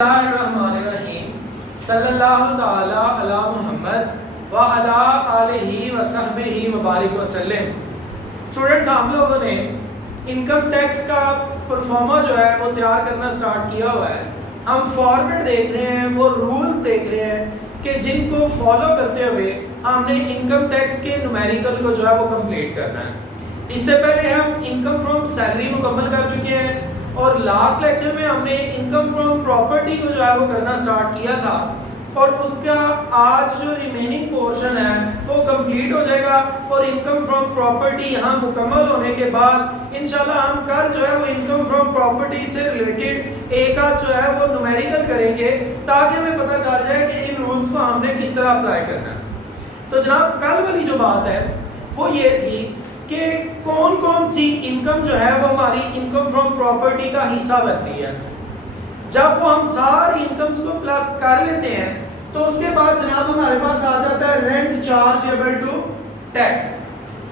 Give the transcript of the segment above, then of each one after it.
Bismillahirrahmanirrahim सल्लल्लाहु ताला अला मुहम्मद व अला आलिहि व सहबिहि व बारिक वसल्लम। स्टूडेंट्स, हम लोगों ने इनकम टैक्स का परफॉर्मा जो है वो तैयार करना स्टार्ट किया हुआ है। हम फॉर्मेट देख रहे हैं, वो रूल्स देख रहे हैं कि जिनको फॉलो करते हुए हमने इनकम टैक्स के न्यूमेरिकल को जो है वो कंप्लीट करना है। इससे पहले हम इनकम फ्रॉम सैलरी मुकम्मल कर चुके हैं और लास्ट लेक्चर में हमने इनकम फ्रॉम प्रॉपर्टी को जो है वो करना स्टार्ट किया था और उसका आज जो रिमेनिंग पोर्शन है वो कंप्लीट हो जाएगा और इनकम फ्रॉम प्रॉपर्टी यहाँ मुकम्मल होने के बाद इंशाल्लाह हम कल जो है वो इनकम फ्रॉम प्रॉपर्टी से रिलेटेड एक आध जो है वो न्यूमेरिकल करेंगे ताकि हमें पता चल जाए कि इन रूल्स को हमने किस तरह अप्लाई करना है। तो जनाब, कल वाली जो बात है वो ये थी कि कौन कौन सी इनकम जो है वो हमारी इनकम फ्रॉम प्रॉपर्टी का हिस्सा बनती है। जब वो हम सारी इनकम्स को प्लस कर लेते हैं तो उसके बाद जनाब हमारे पास आ जाता है रेंट चार्जेबल टू टैक्स,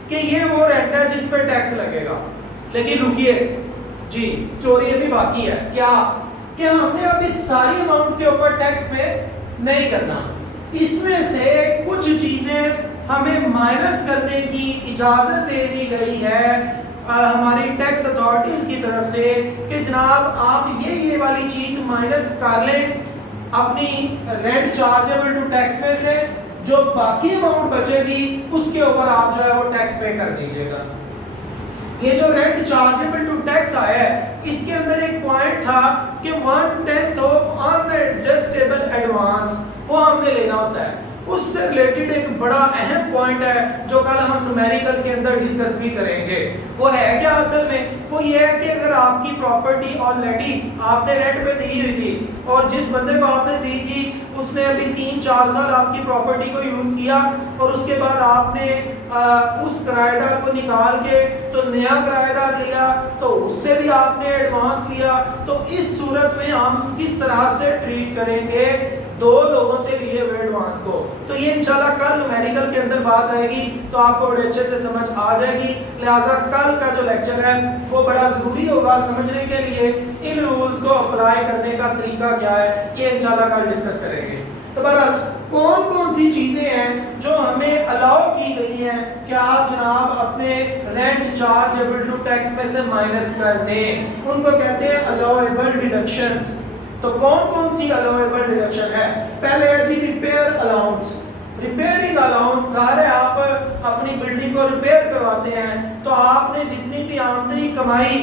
कि ये वो रेंट है जिस पर टैक्स लगेगा। लेकिन रुकिए जी, स्टोरी अभी बाकी है। क्या कि हमने अभी सारी अमाउंट के ऊपर टैक्स पे नहीं करना, इसमें से कुछ चीजें हमें माइनस करने की इजाज़त दे दी गई है हमारी टैक्स अथॉरिटीज़ की तरफ से कि जनाब आप ये वाली चीज़ माइनस कर लें अपनी रेंट चार्जेबल टू टैक्स में से, जो बाकी अमाउंट बचेगी उसके ऊपर आप जो है वो टैक्स पे कर दीजिएगा। ये जो रेंट चार्जेबल टू टैक्स आया है इसके अंदर एक पॉइंट था कि 1/10 ऑफ अनएडजस्टेबल एडवांस वो हमने लेना होता है। उससे रिलेटेड एक बड़ा अहम पॉइंट है जो कल हम न्यूमेरिकल के अंदर डिस्कस भी करेंगे। वो है क्या असल में? वो ये है कि अगर आपकी प्रॉपर्टी ऑलरेडी आपने रेंट पे दी हुई थी और जिस बंदे को आपने दी थी उसने अभी 3-4 साल आपकी प्रॉपर्टी को यूज़ किया और उसके बाद आपने उस किराएदार को निकाल के तो नया किराएदार लिया तो उससे भी आपने एडवांस लिया, तो इस सूरत में हम किस तरह से ट्रीट करेंगे दो लोगों से लिए हुए एडवांस को। तो ये इंशाल्लाह कल न्यूमेरिकल के अंदर बात आएगी तो आपको बड़े अच्छे से समझ आ जाएगी। लिहाजा कल का जो लेक्चर है वो बड़ा ज़रूरी होगा समझने के लिए। इन रूल्स को अप्लाई करने का तरीका क्या है ये इंशाल्लाह कल डिस्कस करेंगे। तो बहरहाल कौन कौन सी चीज़ें हैं जो हमें अलाउ की गई हैं कि आप जनाब अपने रेंट चार्जेबल टू टैक्स में से माइनस कर दें, उनको कहते हैं अलाउएबल डिडक्शंस। तो कौन कौन सी अलाउएबल डिडक्शन है? पहले है जी रिपेयर अलाउंस। रिपेयरिंग अलाउंस, सारे आप अपनी बिल्डिंग को रिपेयर करवाते हैं तो आपने जितनी भी आमदनी कमाई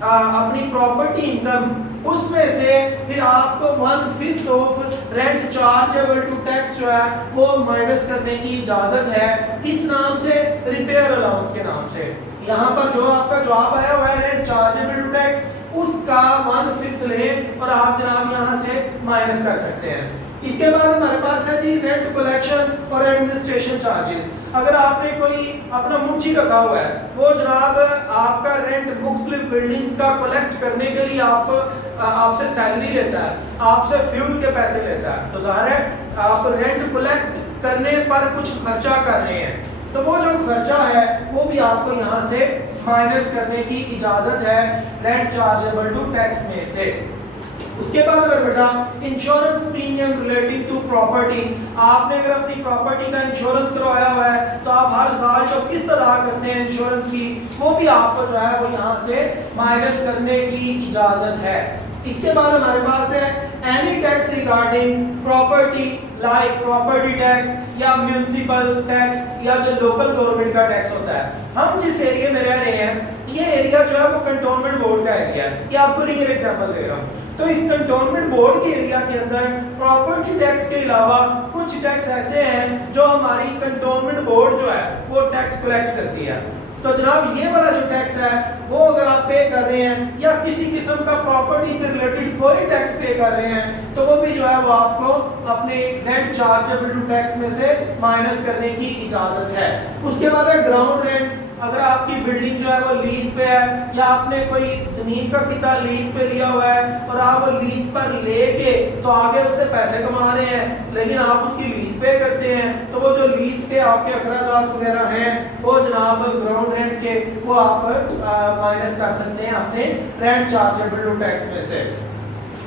अपनी प्रॉपर्टी इनकम उसमें से फिर आपको 1/5 of rent chargeable to tax जो है वो माइनस करने की इजाजत है। किस नाम से? रिपेयर अलाउंस के नाम से। यहाँ पर जो आपका जवाब आया हुआ है रेंट चार्जेबल टू टैक्स, उसका 1/5 लें और आप जनाब यहाँ से माइनस कर सकते हैं। इसके बाद हमारे पास है जी रेंट कलेक्शन और एडमिनिस्ट्रेशन चार्जेस। अगर आपने कोई अपना मुंशी रखा हुआ है, वो जनाब आपका रेंट मुख्तलिफ बिल्डिंग्स का कलेक्ट करने के लिए आपसे सैलरी लेता है, आपसे फ्यूल के पैसे लेता है, तो ज़ाहिर है आप रेंट कलेक्ट करने पर कुछ खर्चा कर रहे हैं, तो वो जो खर्चा है वो भी आपको यहाँ से माइनस करने की इजाज़त है रेंट चार्जेबल टू टैक्स में से। उसके बाद अगर बेटा insurance premium relative to property, आपने अगर अपनी प्रॉपर्टी का इंश्योरेंस करवाया हुआ है तो आप हर साल जो किस तरह करते हैं इंश्योरेंस की, वो भी आपको जो है वो यहाँ से माइनस करने की इजाज़त है। इसके बाद हमारे पास है any tax regarding property like property tax या म्यूनिसिपल टैक्स या जो लोकल गवर्नमेंट का टैक्स होता है। हम जिस एरिया में रह रहे हैं ये एरिया जो है वो कंटोनमेंट बोर्ड का एरिया है। ये आपको रियल एग्जांपल दे रहा हूँ। तो इस कंटोनमेंट बोर्ड के एरिया के अंदर प्रॉपर्टी टैक्स के अलावा कुछ टैक्स ऐसे हैं जो हमारी कंटोनमेंट बोर्ड जो है वो टैक्स कलेक्ट करती है। तो जनाब ये वाला जो टैक्स है वो अगर आप पे कर रहे हैं या किसी किस्म का प्रॉपर्टी से रिलेटेड कोई टैक्स पे कर रहे हैं तो वो भी जो है वो आपको अपने रेंट चार्जेबल टू टैक्स में से माइनस करने की इजाज़त है। उसके बाद है ग्राउंड रेंट। अगर आपकी बिल्डिंग जो है वो लीज पे है या आपने कोई जमीन का किता लीज पे लिया हुआ है और आप वो लीज पर लेके तो आगे उससे पैसे कमा रहे हैं लेकिन आप उसकी लीज पे करते हैं, तो वो जो लीज पे आपके अखराजात वगैरह हैं वो जनाब ग्राउंड रेंट के वो आप माइनस कर सकते हैं अपने रेंट चार्जेबल टू टैक्स में से।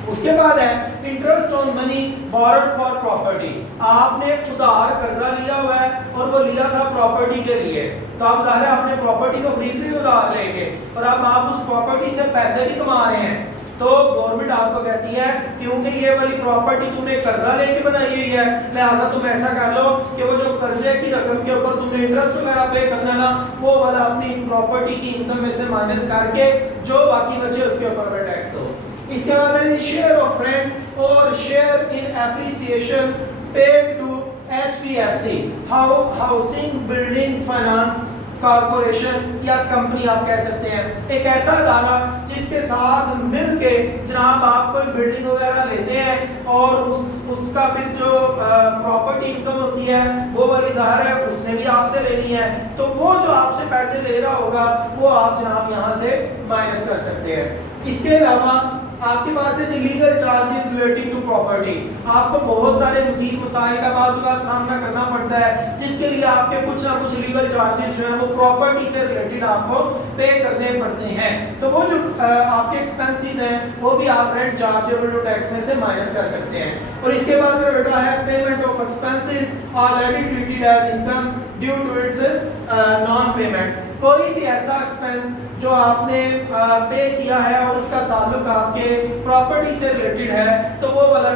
اس کے بعد ہے interest on money board for property. آپ نے ادھار قرضہ لیا ہوا ہے اور وہ لیا تھا پراپرٹی کے لیے, تو آپ ظاہر ہے اپنے پراپرٹی کو خرید بھی ادھار لیں گے اور اب آپ اس پراپرٹی سے پیسے بھی کما رہے ہیں, تو گورنمنٹ آپ کو کہتی ہے کیونکہ یہ والی پراپرٹی تم نے قرضہ لے کے بنائی ہوئی ہے, لہٰذا تم ایسا کر لو کہ وہ جو قرضے کی رقم کے اوپر تم نے انٹرسٹ وغیرہ پے کرنا نا, وہ والا اپنی پراپرٹی کی انکم میں سے مائنس کر کے جو باقی بچے اس کے اوپر میں ٹیکس دو. اس کے بعد ہے شیئر آف رینٹ اور share in appreciation paid to HPFC housing building finance corporation یا کمپنی آپ کہہ سکتے ہیں, ایک ایسا ادارہ جس کے ساتھ مل کے جناب آپ کوئی بلڈنگ وغیرہ لیتے ہیں اور اس کا پھر جو پراپرٹی انکم ہوتی ہے وہ والی ظاہر ہے اس نے بھی آپ سے لینی ہے, تو وہ جو آپ سے پیسے لے رہا ہوگا وہ آپ جناب یہاں سے مائنس کر سکتے ہیں. اس کے علاوہ آپ کے پاس ہے legal charges relating to property. آپ کو بہت سارے مزید مسائل کا بعض اوقات سامنا کرنا پڑتا ہے جس کے لیے آپ کے کچھ نہ کچھ لیگل چارجز جو ہیں وہ پراپرٹی سے ریلیٹڈ آپ کو پے کرنے پڑتے ہیں, تو وہ جو آپ کے ایکسپینسز ہیں وہ بھی آپ رینٹ چارجیبل ٹو ٹیکس میں سے مائنس کر سکتے ہیں. اور اس کے بعد میرا بیٹا ہے payment of expenses already treated as income due to its non payment. کوئی بھی ایسا ایکسپینس جو آپ نے پے کیا ہے اور اس کا تعلق آپ کے پراپرٹی سے ریلیٹڈ ہے تو وہ والا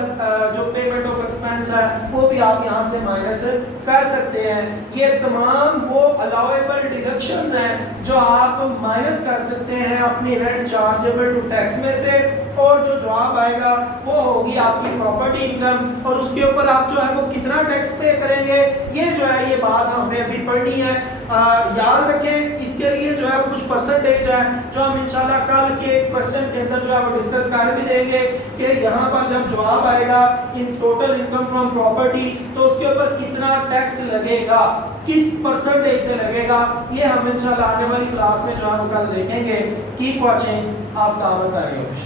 جو پیمنٹ آف ایکسپینس ہے وہ بھی آپ یہاں سے مائنس کر سکتے ہیں. یہ تمام وہ الاؤیبل ڈیڈکشنز ہیں جو آپ مائنس کر سکتے ہیں اپنی رینٹ چارجیبل ٹو ٹیکس میں سے, اور جو جواب آئے گا وہ ہوگی آپ کی پراپرٹی انکم, اور اس کے اوپر آپ جو ہے وہ کتنا ٹیکس پے کریں گے یہ جو ہے یہ بات ہم نے ابھی پڑھنی ہے. یاد رکھیں اس کے لیے جو ہے وہ کچھ پرسنٹیج ہے جو ہم انشاءاللہ کل کے کوسچن کے اندر جو ہے وہ ڈسکس کر بھی دیں گے کہ یہاں پر جب جواب آئے گا in total income from property تو اس کے اوپر کتنا ٹیکس لگے گا, کس پرسنٹیج سے لگے گا, یہ ہم انشاءاللہ آنے والی کلاس میں جو ہے وہ کل دیکھیں گے. کیپ واچنگ آفتاب تاریخ.